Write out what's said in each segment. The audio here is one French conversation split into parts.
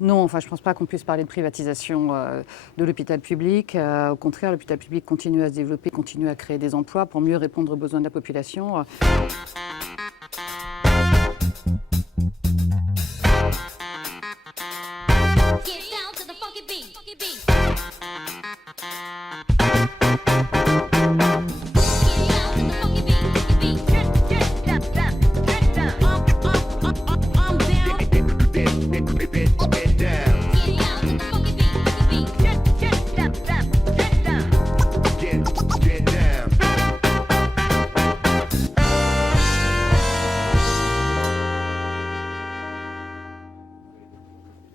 Non, enfin, je ne pense pas qu'on puisse parler de privatisation de l'hôpital public. Au contraire, l'hôpital public continue à se développer, continue à créer des emplois pour mieux répondre aux besoins de la population.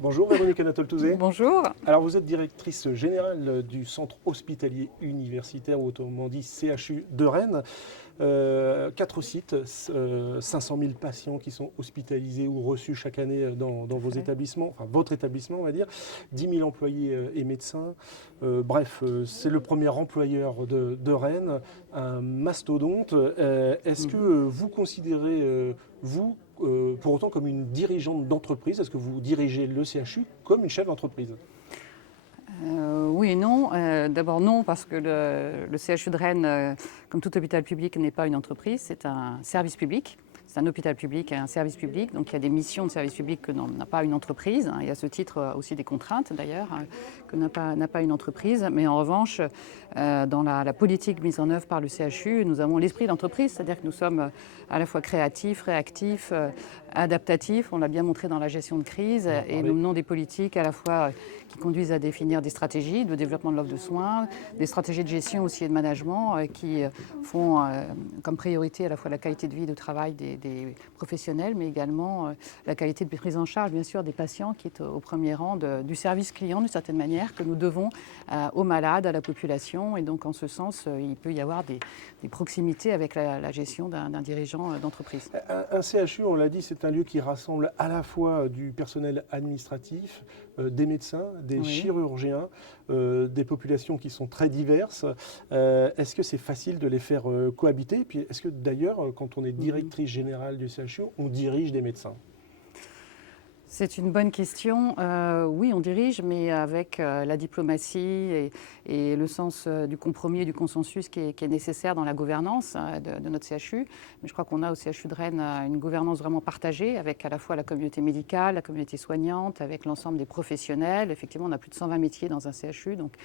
Bonjour Véronique Anatole-Touzé. Bonjour. Alors vous êtes directrice générale du Centre hospitalier universitaire, ou autrement dit CHU de Rennes. 4 sites, 500 000 patients qui sont hospitalisés ou reçus chaque année dans vos établissements, enfin votre établissement on va dire, 10 000 employés et médecins. Bref, c'est le premier employeur de Rennes, un mastodonte. Est-ce que vous considérez, pour autant comme une dirigeante d'entreprise, est-ce que vous dirigez le CHU comme une chef d'entreprise ? Oui et non. D'abord non, parce que le CHU de Rennes, comme tout hôpital public, n'est pas une entreprise, c'est un service public. C'est un hôpital public et un service public, donc il y a des missions de service public que n'a pas une entreprise. Il y a à ce titre aussi des contraintes d'ailleurs que n'a pas une entreprise. Mais en revanche, dans la politique mise en œuvre par le CHU, nous avons l'esprit d'entreprise, c'est-à-dire que nous sommes à la fois créatifs, réactifs, adaptatifs. On l'a bien montré dans la gestion de crise et nous menons des politiques à la fois qui conduisent à définir des stratégies de développement de l'offre de soins, des stratégies de gestion aussi et de management qui font comme priorité à la fois la qualité de vie et de travail des professionnels, mais également la qualité de prise en charge, bien sûr, des patients, qui est au premier rang du service client, d'une certaine manière, que nous devons aux malades, à la population. Et donc, en ce sens, il peut y avoir des proximités avec la gestion d'un dirigeant d'entreprise. Un CHU, on l'a dit, c'est un lieu qui rassemble à la fois du personnel administratif, des médecins, des chirurgiens, des populations qui sont très diverses. Est-ce que c'est facile de les faire cohabiter ? Et puis, est-ce que d'ailleurs, quand on est directrice générale du CHU, on dirige des médecins ? C'est une bonne question. Oui, on dirige, mais avec la diplomatie et le sens du compromis et du consensus qui est nécessaire dans la gouvernance de notre CHU. Mais je crois qu'on a au CHU de Rennes une gouvernance vraiment partagée avec à la fois la communauté médicale, la communauté soignante, avec l'ensemble des professionnels. Effectivement, on a plus de 120 métiers dans un CHU, donc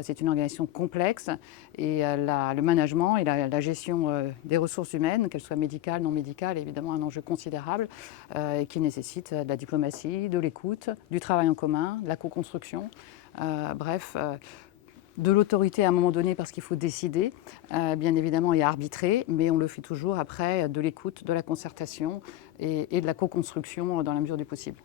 c'est une organisation complexe. Et le management et la gestion des ressources humaines, qu'elles soient médicales, non médicales, est évidemment un enjeu considérable et qui nécessite de la diplomatie, de l'écoute, du travail en commun, de la co-construction, de l'autorité à un moment donné parce qu'il faut décider, bien évidemment, et arbitrer, mais on le fait toujours après de l'écoute, de la concertation et de la co-construction dans la mesure du possible.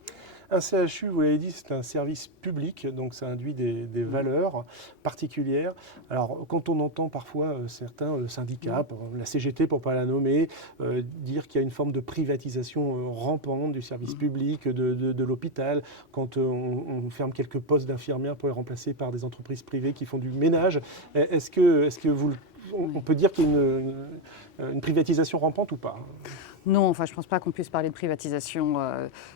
Un CHU, vous l'avez dit, c'est un service public, donc ça induit des valeurs particulières. Alors, quand on entend parfois certains syndicats, la CGT pour ne pas la nommer, dire qu'il y a une forme de privatisation rampante du service public, de l'hôpital, quand on ferme quelques postes d'infirmières pour les remplacer par des entreprises privées qui font du ménage, est-ce que on peut dire qu'il y a une privatisation rampante ou pas ? Non, enfin, je ne pense pas qu'on puisse parler de privatisation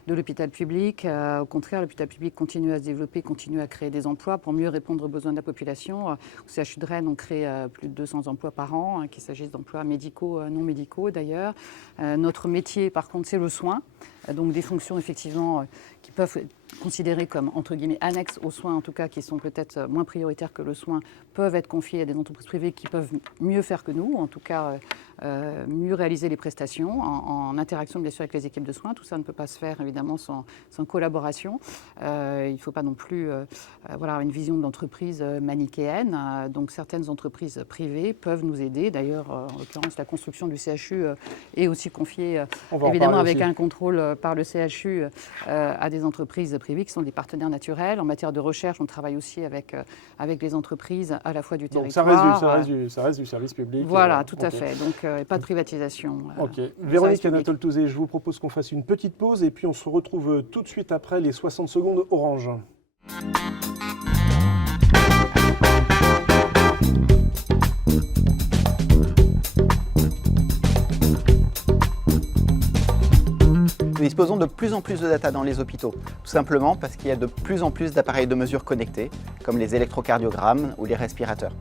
de l'hôpital public. Au contraire, l'hôpital public continue à se développer, continue à créer des emplois pour mieux répondre aux besoins de la population. Au CHU de Rennes, on crée plus de 200 emplois par an, qu'il s'agisse d'emplois médicaux, non médicaux d'ailleurs. Notre métier, par contre, c'est le soin. Donc des fonctions, effectivement, qui peuvent être considérées comme, entre guillemets, annexes aux soins, en tout cas, qui sont peut-être moins prioritaires que le soin, peuvent être confiées à des entreprises privées qui peuvent mieux faire que nous, en tout cas mieux réaliser les prestations, en interaction bien sûr avec les équipes de soins. Tout ça ne peut pas se faire évidemment sans collaboration. Il ne faut pas non plus une vision d'entreprise manichéenne. Donc certaines entreprises privées peuvent nous aider. D'ailleurs, en l'occurrence, la construction du CHU est aussi confiée évidemment avec un contrôle par le CHU à des entreprises privées qui sont des partenaires naturels. En matière de recherche, on travaille aussi avec les entreprises à la fois du territoire. Donc ça reste du service public. Voilà, tout à fait. Donc pas de privatisation. Ok. Véronique Anatole-Touzé, je vous propose qu'on fasse une petite pause et puis on se retrouve tout de suite après les 60 secondes Orange. Nous disposons de plus en plus de data dans les hôpitaux, tout simplement parce qu'il y a de plus en plus d'appareils de mesure connectés, comme les électrocardiogrammes ou les respirateurs.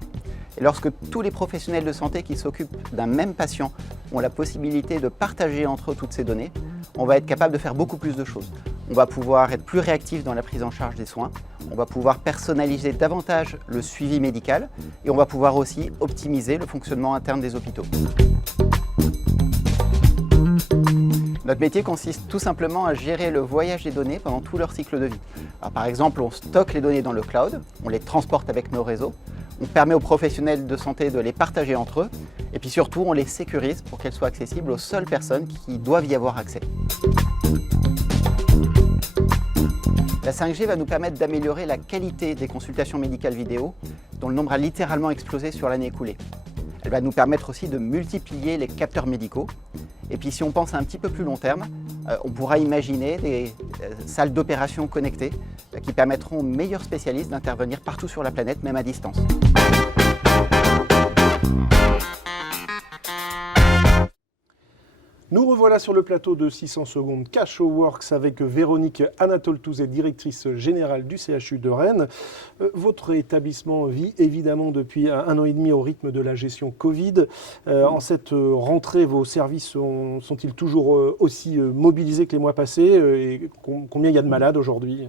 Et lorsque tous les professionnels de santé qui s'occupent d'un même patient ont la possibilité de partager entre eux toutes ces données, on va être capable de faire beaucoup plus de choses. On va pouvoir être plus réactif dans la prise en charge des soins, on va pouvoir personnaliser davantage le suivi médical et on va pouvoir aussi optimiser le fonctionnement interne des hôpitaux. Notre métier consiste tout simplement à gérer le voyage des données pendant tout leur cycle de vie. Alors, par exemple, on stocke les données dans le cloud, on les transporte avec nos réseaux, on permet aux professionnels de santé de les partager entre eux, et puis surtout on les sécurise pour qu'elles soient accessibles aux seules personnes qui doivent y avoir accès. La 5G va nous permettre d'améliorer la qualité des consultations médicales vidéo, dont le nombre a littéralement explosé sur l'année écoulée. Elle va nous permettre aussi de multiplier les capteurs médicaux. Et puis si on pense à un petit peu plus long terme, on pourra imaginer des salles d'opération connectées qui permettront aux meilleurs spécialistes d'intervenir partout sur la planète, même à distance. Nous revoilà sur le plateau de 600 secondes Cash Works avec Véronique Anatole-Touzet, directrice générale du CHU de Rennes. Votre établissement vit évidemment depuis 1 an et demi au rythme de la gestion Covid. En cette rentrée, vos services sont-ils toujours aussi mobilisés que les mois passés et combien il y a de malades aujourd'hui ?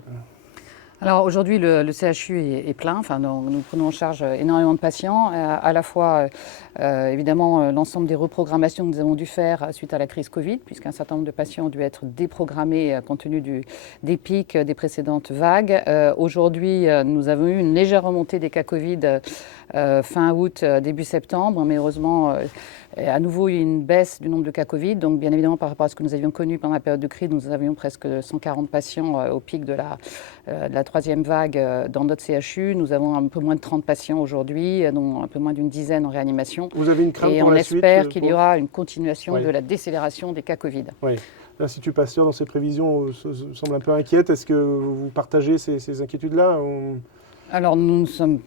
Alors aujourd'hui, le CHU est plein. Enfin, nous prenons en charge énormément de patients, à la fois évidemment l'ensemble des reprogrammations que nous avons dû faire suite à la crise Covid, puisqu'un certain nombre de patients ont dû être déprogrammés compte tenu des pics des précédentes vagues. Aujourd'hui, nous avons eu une légère remontée des cas Covid fin août, début septembre, mais heureusement, à nouveau, il y a eu une baisse du nombre de cas Covid. Donc, bien évidemment, par rapport à ce que nous avions connu pendant la période de crise, nous avions presque 140 patients au pic de la troisième vague dans notre CHU. Nous avons un peu moins de 30 patients aujourd'hui, dont un peu moins d'une dizaine en réanimation. Vous avez une crainte et pour on la espère suite, qu'il y aura une continuation Oui. de la décélération des cas Covid. Oui. L'Institut Pasteur, dans ses prévisions, semble un peu inquiète. Est-ce que vous partagez ces inquiétudes-là ? Alors, nous sommes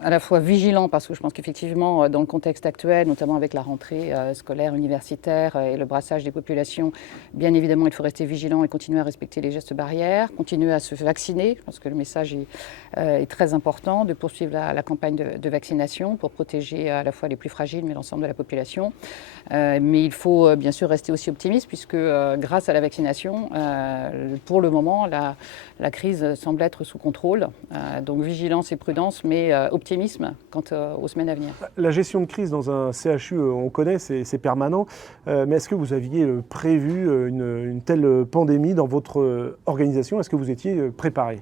à la fois vigilants parce que je pense qu'effectivement, dans le contexte actuel, notamment avec la rentrée scolaire, universitaire et le brassage des populations, bien évidemment, il faut rester vigilant et continuer à respecter les gestes barrières, continuer à se vacciner, parce que le message est très important, de poursuivre la campagne de vaccination pour protéger à la fois les plus fragiles, mais l'ensemble de la population. Mais il faut bien sûr rester aussi optimiste, puisque grâce à la vaccination, pour le moment, la crise semble être sous contrôle. Donc vigilance et prudence, mais optimisme quant aux semaines à venir. La gestion de crise dans un CHU, on connaît, c'est permanent. Mais est-ce que vous aviez prévu une telle pandémie dans votre organisation ? Est-ce que vous étiez préparé ?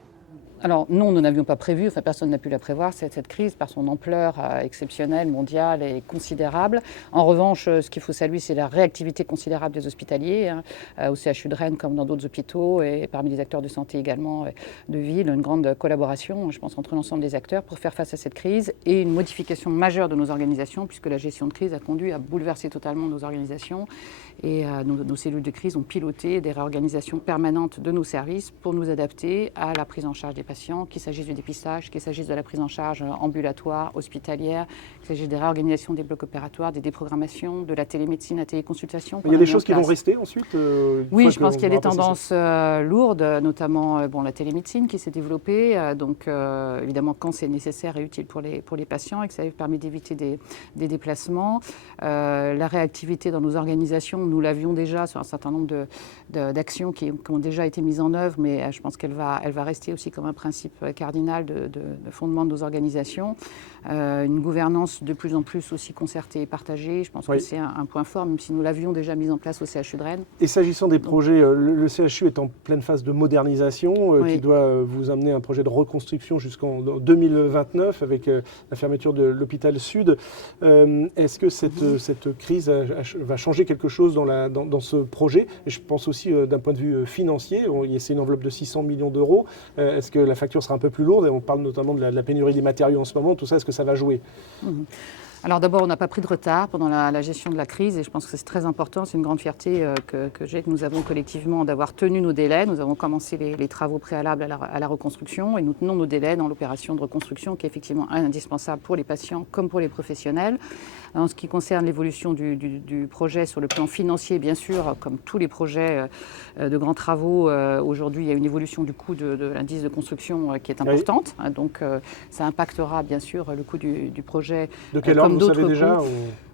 Alors non, nous n'avions pas prévu, enfin personne n'a pu la prévoir, cette crise par son ampleur exceptionnelle, mondiale et considérable. En revanche, ce qu'il faut saluer, c'est la réactivité considérable des hospitaliers, au CHU de Rennes comme dans d'autres hôpitaux et parmi les acteurs de santé également de ville, une grande collaboration, je pense, entre l'ensemble des acteurs pour faire face à cette crise et une modification majeure de nos organisations puisque la gestion de crise a conduit à bouleverser totalement nos organisations et nos cellules de crise ont piloté des réorganisations permanentes de nos services pour nous adapter à la prise en charge des patients, qu'il s'agisse du dépistage, qu'il s'agisse de la prise en charge ambulatoire, hospitalière, qu'il s'agisse des réorganisations des blocs opératoires, des déprogrammations, de la télémédecine, la téléconsultation. Il y a des choses qui vont rester ensuite Oui, je pense qu'il y a des tendances lourdes, notamment la télémédecine qui s'est développée. Donc évidemment, quand c'est nécessaire et utile pour les patients et que ça permet d'éviter des déplacements. La réactivité dans nos organisations, nous l'avions déjà sur un certain nombre d'actions qui ont déjà été mises en œuvre, mais je pense qu'elle va rester aussi comme un principe cardinal de fondement de nos organisations. Une gouvernance de plus en plus aussi concertée et partagée, je pense que c'est un point fort, même si nous l'avions déjà mis en place au CHU de Rennes. Et s'agissant des projets, le CHU est en pleine phase de modernisation qui doit vous amener un projet de reconstruction jusqu'en 2029 avec la fermeture de l'hôpital Sud. Est-ce que cette crise va changer quelque chose dans ce projet ? Et je pense aussi d'un point de vue financier, c'est une enveloppe de 600 millions d'euros. Est-ce que la facture sera un peu plus lourde ? Et on parle notamment de la pénurie des matériaux en ce moment. Tout ça, est-ce que ça va jouer ? Alors d'abord, on n'a pas pris de retard pendant la gestion de la crise et je pense que c'est très important. C'est une grande fierté que nous avons collectivement d'avoir tenu nos délais. Nous avons commencé les travaux préalables à la reconstruction et nous tenons nos délais dans l'opération de reconstruction qui est effectivement indispensable pour les patients comme pour les professionnels. En ce qui concerne l'évolution du projet sur le plan financier, bien sûr, comme tous les projets de grands travaux, aujourd'hui il y a une évolution du coût de l'indice de construction qui est importante. Oui. Donc ça impactera bien sûr le coût du projet. De quelle ordre vous savez déjà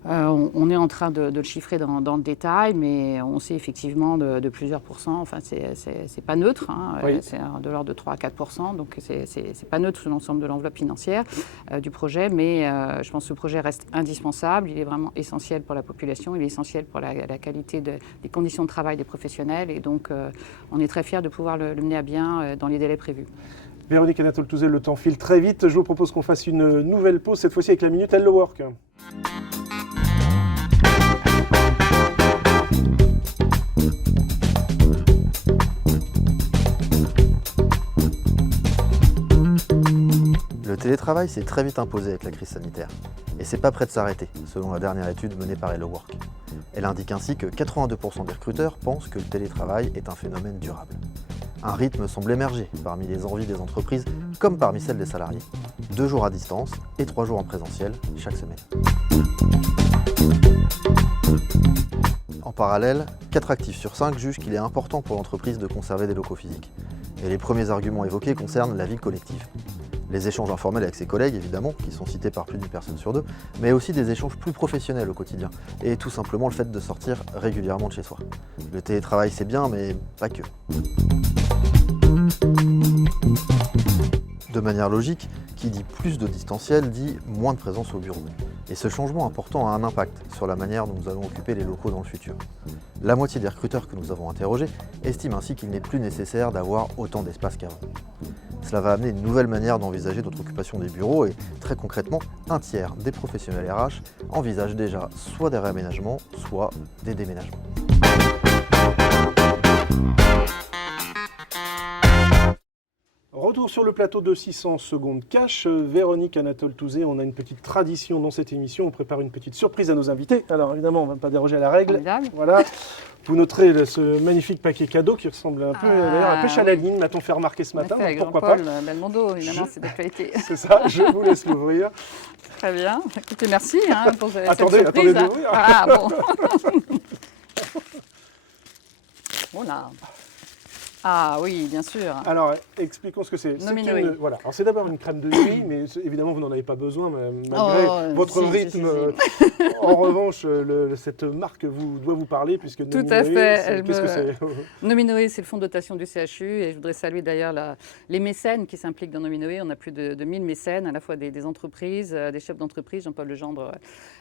on est en train de le chiffrer dans le détail, mais on sait effectivement de plusieurs pourcents. Enfin, c'est pas neutre, hein. Oui. C'est de l'ordre de 3 à 4%, donc c'est pas neutre sur l'ensemble de l'enveloppe financière du projet, mais je pense que ce projet reste indispensable. Il est vraiment essentiel pour la population, il est essentiel pour la qualité des conditions de travail des professionnels, et donc on est très fiers de pouvoir le mener à bien dans les délais prévus. Véronique Anatole-Touzé, le temps file très vite. Je vous propose qu'on fasse une nouvelle pause, cette fois-ci avec la Minute Hello Work. Le télétravail s'est très vite imposé avec la crise sanitaire. Et c'est pas prêt de s'arrêter, selon la dernière étude menée par Hello Work. Elle indique ainsi que 82% des recruteurs pensent que le télétravail est un phénomène durable. Un rythme semble émerger parmi les envies des entreprises comme parmi celles des salariés. 2 jours à distance et 3 jours en présentiel chaque semaine. En parallèle, 4 actifs sur 5 jugent qu'il est important pour l'entreprise de conserver des locaux physiques. Et les premiers arguments évoqués concernent la vie collective. Les échanges informels avec ses collègues, évidemment, qui sont cités par plus d'une personne sur 2, mais aussi des échanges plus professionnels au quotidien, et tout simplement le fait de sortir régulièrement de chez soi. Le télétravail c'est bien, mais pas que. De manière logique, qui dit plus de distanciel dit moins de présence au bureau. Et ce changement important a un impact sur la manière dont nous allons occuper les locaux dans le futur. La moitié des recruteurs que nous avons interrogés estiment ainsi qu'il n'est plus nécessaire d'avoir autant d'espace qu'avant. Cela va amener une nouvelle manière d'envisager notre occupation des bureaux et, très concrètement, un tiers des professionnels RH envisagent déjà soit des réaménagements, soit des déménagements. Retour sur le plateau de 600 secondes cash. Véronique Anatole-Touzé, on a une petite tradition dans cette émission, on prépare une petite surprise à nos invités. Alors évidemment, on ne va pas déroger à la règle. Formidable. Voilà. Vous noterez ce magnifique paquet cadeau qui ressemble un peu, d'ailleurs, à pêche à la ligne, m'a-t-on fait remarquer ce matin. Avec pourquoi pas. Jean-Paul Belmondo, évidemment, c'est d'actualité. C'est ça, je vous laisse l'ouvrir. Très bien. Écoutez, merci pour cette attendez surprise. d'ouvrir. Ah bon. Voilà. Ah oui, bien sûr. Alors, expliquons ce que c'est. Nominoé. Voilà. Alors, c'est d'abord une crème de nuit, mais évidemment, vous n'en avez pas besoin, malgré votre rythme. Si. En revanche, cette marque doit vous parler, puisque tout Nominoé, à fait. qu'est-ce que c'est? Nominoé, c'est le fonds de dotation du CHU, et je voudrais saluer d'ailleurs les mécènes qui s'impliquent dans Nominoé. On a plus de 1000 mécènes, à la fois des entreprises, des chefs d'entreprise. Jean-Paul Legendre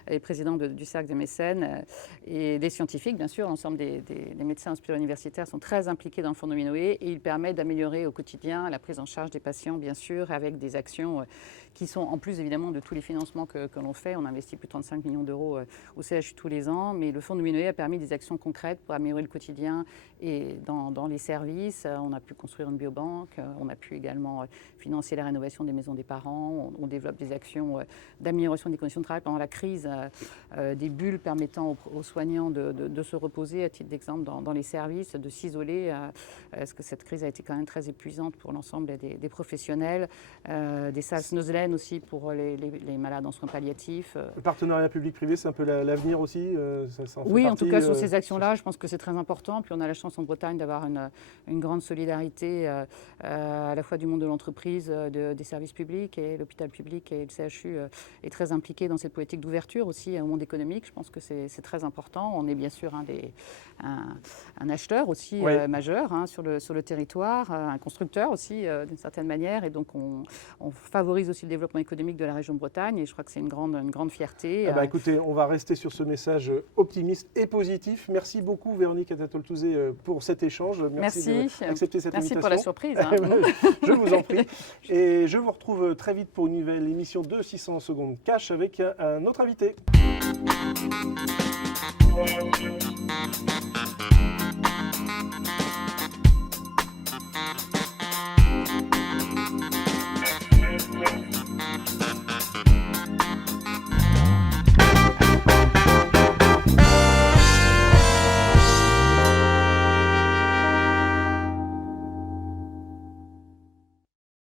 est président du cercle des mécènes, et des scientifiques, bien sûr. L'ensemble des médecins hospitaliers universitaires sont très impliqués dans le fonds Nominoé. Et il permet d'améliorer au quotidien la prise en charge des patients, bien sûr, avec des actions qui sont en plus évidemment de tous les financements que l'on fait. On investit plus de 35 millions d'euros au CHU tous les ans, mais le fonds Nominoé a permis des actions concrètes pour améliorer le quotidien et dans les services. On a pu construire une biobanque, on a pu également financer la rénovation des maisons des parents, on développe des actions d'amélioration des conditions de travail pendant la crise, des bulles permettant aux soignants de se reposer, à titre d'exemple, dans les services, de s'isoler. Parce que cette crise a été quand même très épuisante pour l'ensemble des professionnels, des salles Snoezelen aussi pour les malades en soins palliatifs. Le partenariat public-privé, c'est un peu l'avenir aussi Oui, en tout cas sur ces actions-là, je pense que c'est très important. Puis on a la chance en Bretagne d'avoir une grande solidarité à la fois du monde de l'entreprise, des services publics, et l'hôpital public et le CHU est très impliqué dans cette politique d'ouverture aussi au monde économique. Je pense que c'est très important. On est bien sûr un acheteur aussi majeur sur le territoire, un constructeur aussi d'une certaine manière, et donc on favorise aussi le développement économique de la région Bretagne, et je crois que c'est une grande fierté. Écoutez, on va rester sur ce message optimiste et positif. Merci beaucoup Véronique Anatole-Touzé pour cet échange. Merci d'accepter cette invitation. Merci pour la surprise. Je vous en prie. Et je vous retrouve très vite pour une nouvelle émission de 600 secondes cash avec un autre invité.